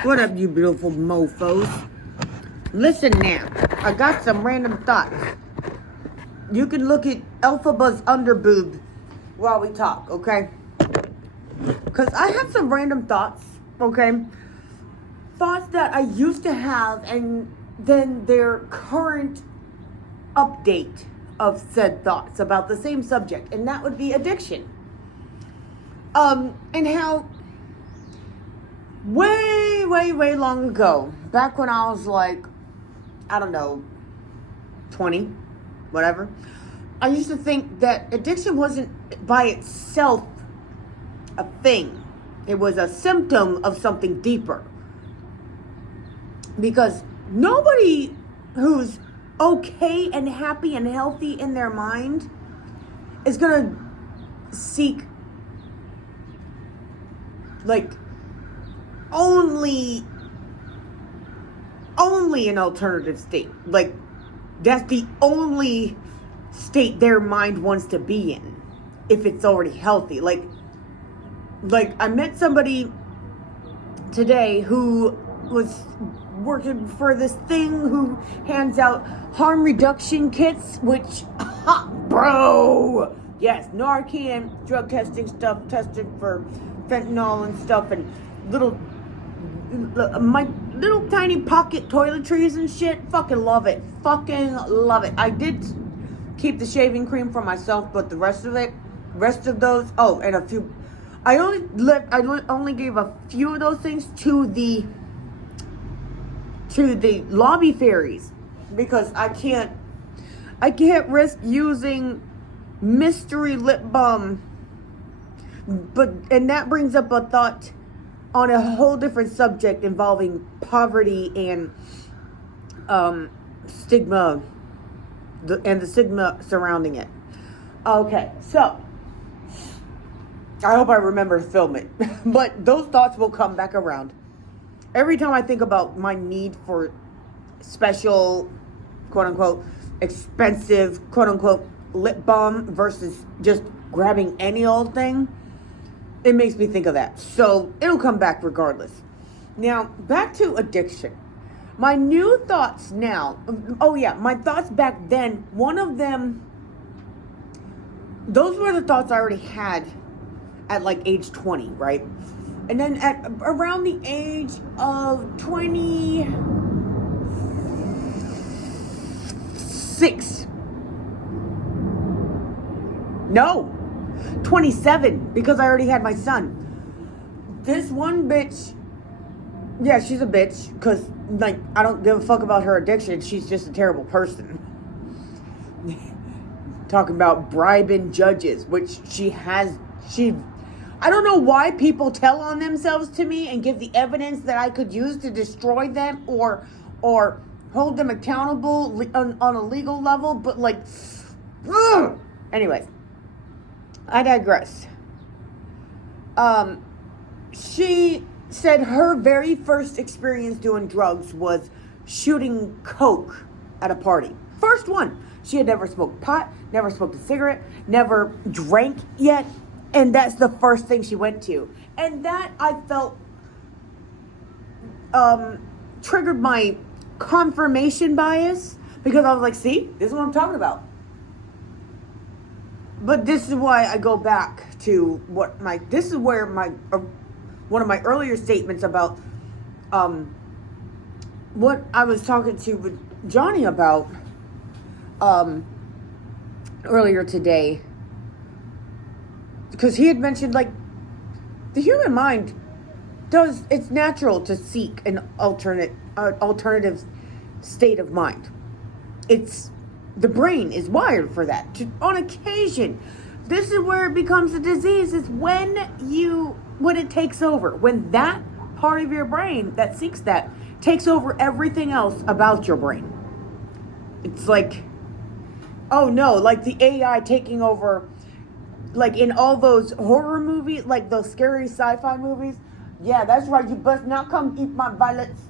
What up, you beautiful mofos? Listen now, I got some random thoughts. You can look at Elphaba's underboob while we talk, okay? Because I have some random thoughts, okay? Thoughts that I used to have, and then their current update of said thoughts about the same subject, and that would be addiction. And how way long ago, back when I was like, I don't know, 20, whatever, I used to think that addiction wasn't by itself a thing. It was a symptom of something deeper. Because nobody who's okay and happy and healthy in their mind is gonna seek like only an alternative state. Like, that's the only state their mind wants to be in if it's already healthy. Like I met somebody today who was working for this thing who hands out harm reduction kits, which bro, yes, Narcan, drug testing stuff, tested for fentanyl and stuff, and my little tiny pocket toiletries and shit. Fucking love it. I did keep the shaving cream for myself, but the rest of those, and a few, I only gave a few of those things to the lobby fairies, because I can't risk using mystery lip balm. And that brings up a thought on a whole different subject involving poverty and stigma, and the stigma surrounding it. Okay, so I hope I remember to film it. But those thoughts will come back around. Every time I think about my need for special, quote-unquote, expensive, quote-unquote, lip balm versus just grabbing any old thing, it makes me think of that. So it'll come back regardless. Now, back to addiction. My new thoughts now, my thoughts back then, one of them, those were the thoughts I already had at like age 20, right? And then at around the age of 26, 27, because I already had my son. This one bitch, yeah, she's a bitch, because, like, I don't give a fuck about her addiction. She's just a terrible person. Talking about bribing judges, which I don't know why people tell on themselves to me and give the evidence that I could use to destroy them or hold them accountable on a legal level, but like, ugh. Anyways, I digress. She said her very first experience doing drugs was shooting coke at a party. First one. She had never smoked pot, never smoked a cigarette, never drank yet. And that's the first thing she went to. And that, I felt, triggered my confirmation bias. Because I was like, see, this is what I'm talking about. But this is why I go back to one of my earlier statements about, what I was talking to with Johnny about, earlier today. Because he had mentioned, like, the human mind it's natural to seek an alternative state of mind. The brain is wired for that. On occasion, this is where it becomes a disease, is when it takes over. When that part of your brain that seeks that takes over everything else about your brain. It's like, oh no, like the AI taking over. Like in all those horror movies, like those scary sci-fi movies. Yeah, that's right. You best not come eat my violets.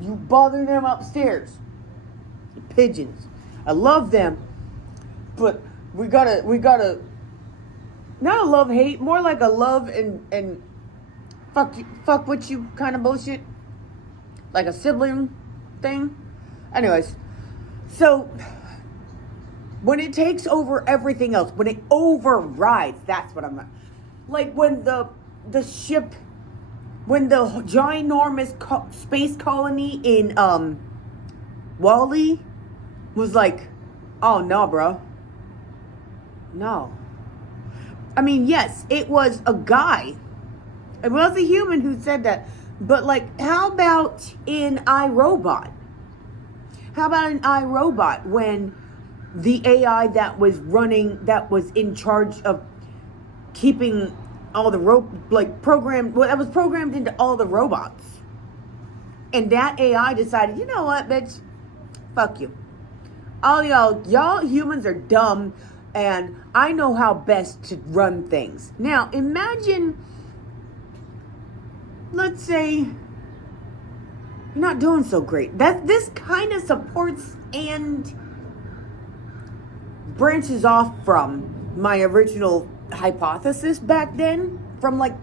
You bother them upstairs. The pigeons. I love them. But we gotta not a love hate, more like a love and fuck with you kind of bullshit. like a sibling thing. Anyways, so when it takes over everything else, when it overrides, that's what I'm like when the ship, when the ginormous space colony in Wall-E was like, oh no, bro, no. I mean, yes, it was a guy. It was a human who said that. But like, how about in iRobot? How about in iRobot when the AI that was in charge of keeping all the that was programmed into all the robots. And that AI decided, you know what, bitch? Fuck you. All y'all humans are dumb, and I know how best to run things. Now, imagine, let's say you're not doing so great. This kind of supports and branches off from my original hypothesis back then, from like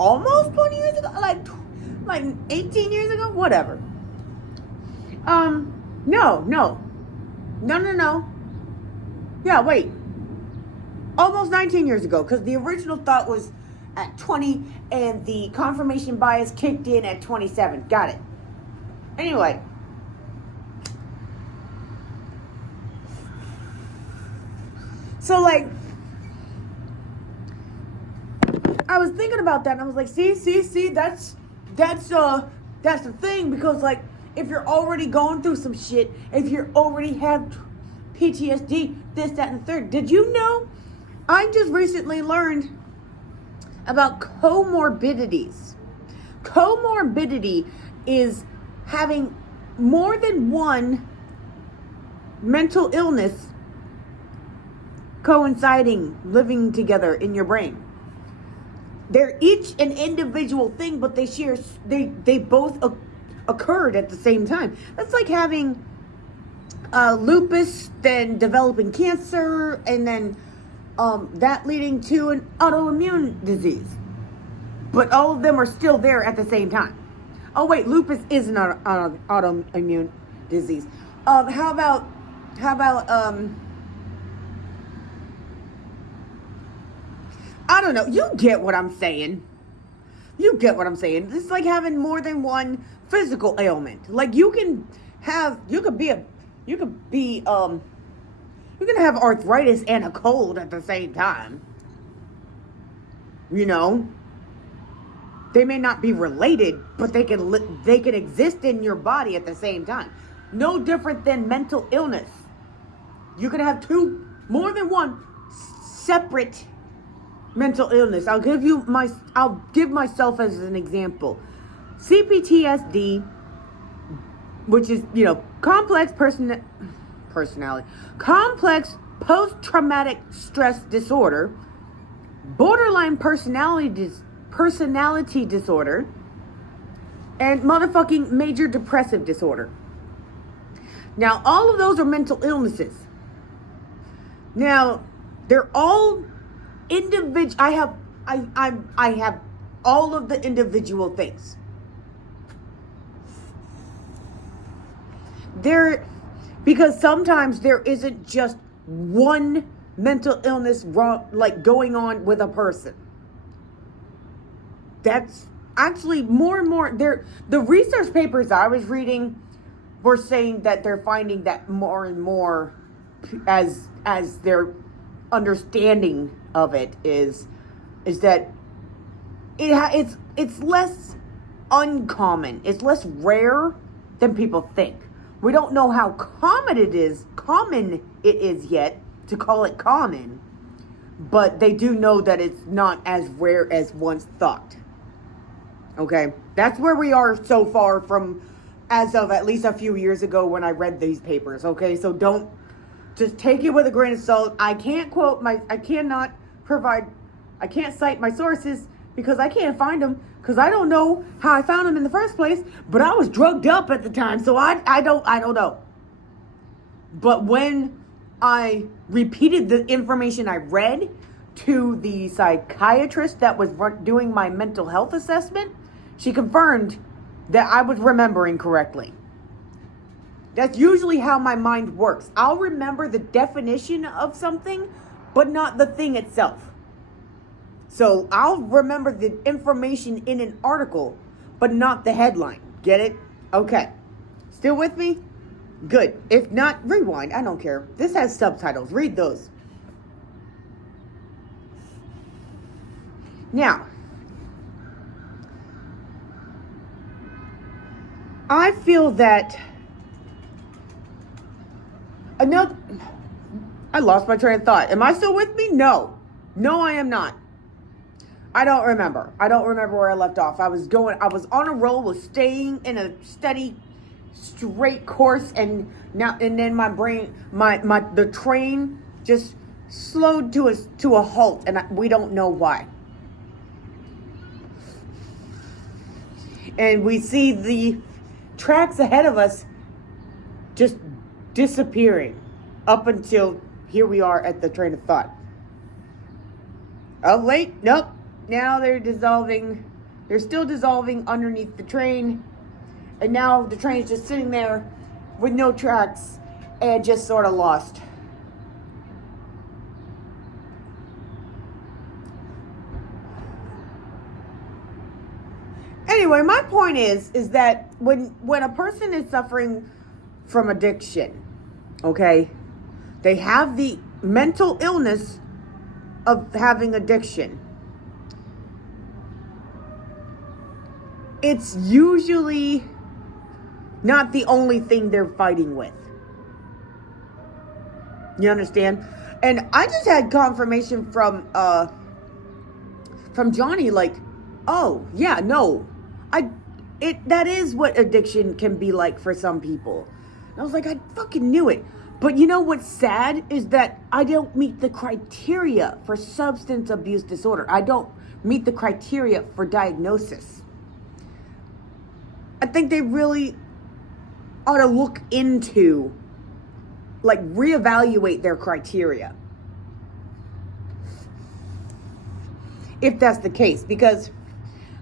almost 20 years ago, like 18 years ago, whatever. No. Yeah, wait. Almost 19 years ago, because the original thought was at 20 and the confirmation bias kicked in at 27. Got it. Anyway. So like, I was thinking about that and I was like, see, that's the thing, because like, if you're already going through some shit, if you already have PTSD, this, that, and the third. Did you know? I just recently learned about comorbidities. Comorbidity is having more than one mental illness coinciding, living together in your brain. They're each an individual thing, but they both occurred at the same time. That's like having lupus, then developing cancer, and then that leading to an autoimmune disease. But all of them are still there at the same time. Oh wait, lupus is an autoimmune disease. How about I don't know. You get what I'm saying. It's like having more than one physical ailment. Like you can have arthritis and a cold at the same time. You know, they may not be related, but they can exist in your body at the same time. No different than mental illness. You can have more than one separate mental illness. I'll give myself as an example. CPTSD, which is, complex post-traumatic stress disorder, borderline personality disorder, and motherfucking major depressive disorder. Now, all of those are mental illnesses. Now, they're all individual. I have all of the individual things. Because sometimes there isn't just one mental illness going on with a person. That's actually more and more the research papers I was reading were saying that they're finding that more and more as their understanding of it is that it's less uncommon. It's less rare than people think. We don't know how common it is yet to call it common, but they do know that it's not as rare as once thought. Okay, that's where we are so far from, as of at least a few years ago when I read these papers. Okay, so don't just take it with a grain of salt. I can't cite my sources because I can't find them, because I don't know how I found them in the first place, but I was drugged up at the time, so I don't know. But when I repeated the information I read to the psychiatrist that was doing my mental health assessment, She confirmed that I was remembering correctly. That's usually how my mind works. I'll remember the definition of something, but not the thing itself. So I'll remember the information in an article, but not the headline. Get it? Okay. Still with me? Good. If not, rewind. I don't care. This has subtitles. Read those. Now, I feel that I lost my train of thought. Am I still with me? No. No, I am not. I don't remember. I don't remember where I left off. I was on a roll with staying in a steady, straight course, and then my brain, the train just slowed to a halt, and we don't know why. And we see the tracks ahead of us just disappearing up until here we are at the train of thought. Oh, wait, nope. Now they're dissolving. They're still dissolving underneath the train. And now the train is just sitting there with no tracks and just sort of lost. Anyway, my point is that when a person is suffering from addiction, okay, they have the mental illness of having addiction. It's usually not the only thing they're fighting with. You understand? And I just had confirmation from Johnny, like, oh yeah, no, that is what addiction can be like for some people. And I was like, I fucking knew it. But you know what's sad is that I don't meet the criteria for substance abuse disorder. I don't meet the criteria for diagnosis. I think they really ought to look into, like, reevaluate their criteria. If that's the case, because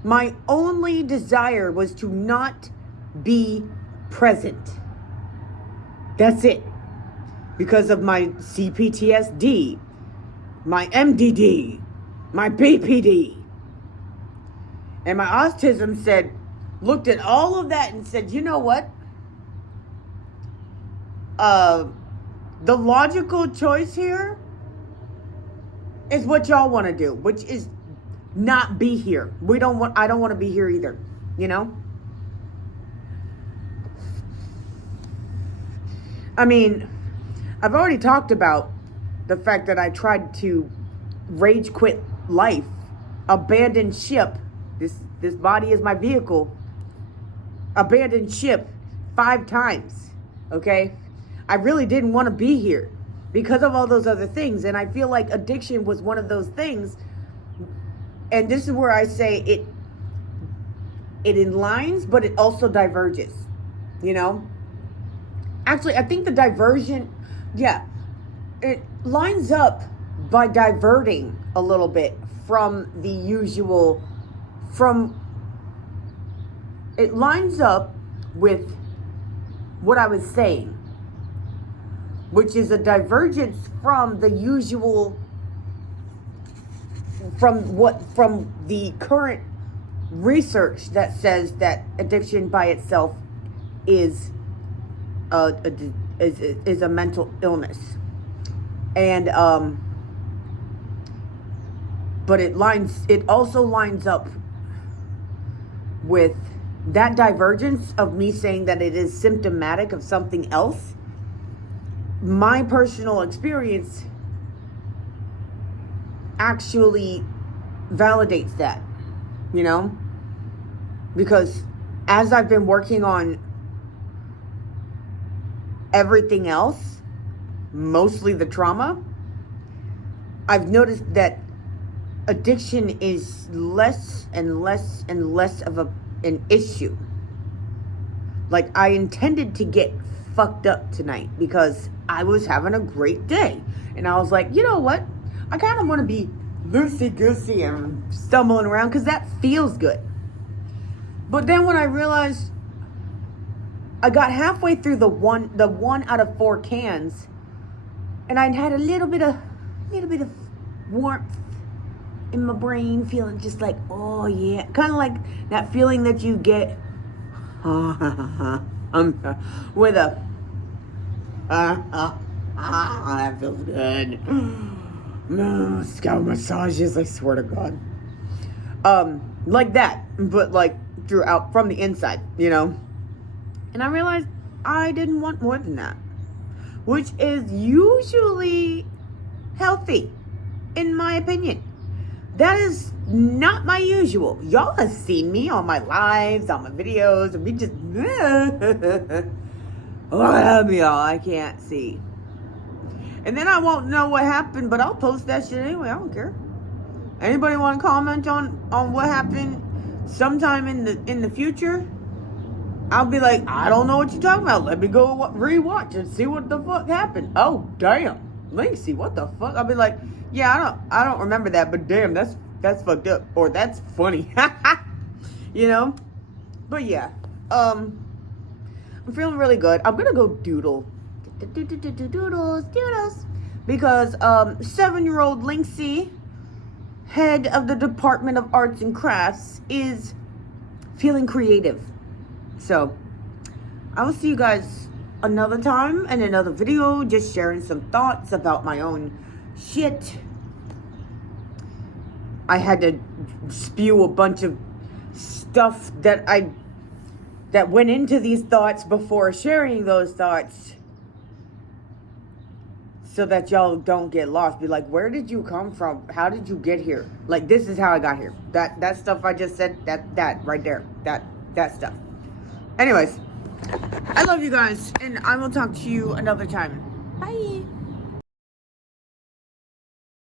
my only desire was to not be present. That's it. Because of my CPTSD, my MDD, my BPD, and my autism looked at all of that and said, you know what? The logical choice here is what y'all want to do, which is not be here. I don't want to be here either, you know? I mean, I've already talked about the fact that I tried to rage quit life, abandon ship. This body is my vehicle. Abandoned ship 5 times, okay? I really didn't want to be here because of all those other things. And I feel like addiction was one of those things. And this is where I say it aligns, but it also diverges, you know? Actually, I think the diversion, it lines up by diverting a little bit from the usual, it lines up with what I was saying, which is a divergence from the usual, from the current research that says that addiction by itself is a mental illness. And but it also lines up with that divergence of me saying that it is symptomatic of something else. My personal experience actually validates that, you know, because as I've been working on everything else, mostly the trauma, I've noticed that addiction is less and less and less of an issue. Like, I intended to get fucked up tonight because I was having a great day. And I was like, you know what? I kind of want to be loosey-goosey and stumbling around because that feels good. But then when I realized I got halfway through the one out of 4 cans, and I had a little bit of warmth in my brain, feeling just like, oh yeah, kind of like that feeling that you get with a that feels good. Scalp massages, I swear to God. Like that, but like throughout from the inside, you know. And I realized I didn't want more than that, which is usually healthy, in my opinion. That is not my usual. Y'all have seen me on my lives, on my videos, and we just what up, y'all? I can't see. And then I won't know what happened, but I'll post that shit anyway. I don't care. Anybody want to comment on what happened sometime in the future? I'll be like, I don't know what you're talking about. Let me go rewatch and see what the fuck happened. Oh damn, Linksy, what the fuck? I'll be like, yeah, I don't remember that, but damn, that's fucked up, or that's funny, you know. But yeah, I'm feeling really good. I'm gonna go doodles, because 7-year-old Linksy, head of the Department of Arts and Crafts, is feeling creative. So I will see you guys another time in another video, just sharing some thoughts about my own shit. I had to spew a bunch of stuff that went into these thoughts before sharing those thoughts, so that y'all don't get lost. Be like, where did you come from? How did you get here? Like, this is how I got here. That stuff I just said, that right there, that stuff. Anyways, I love you guys, and I will talk to you another time. Bye.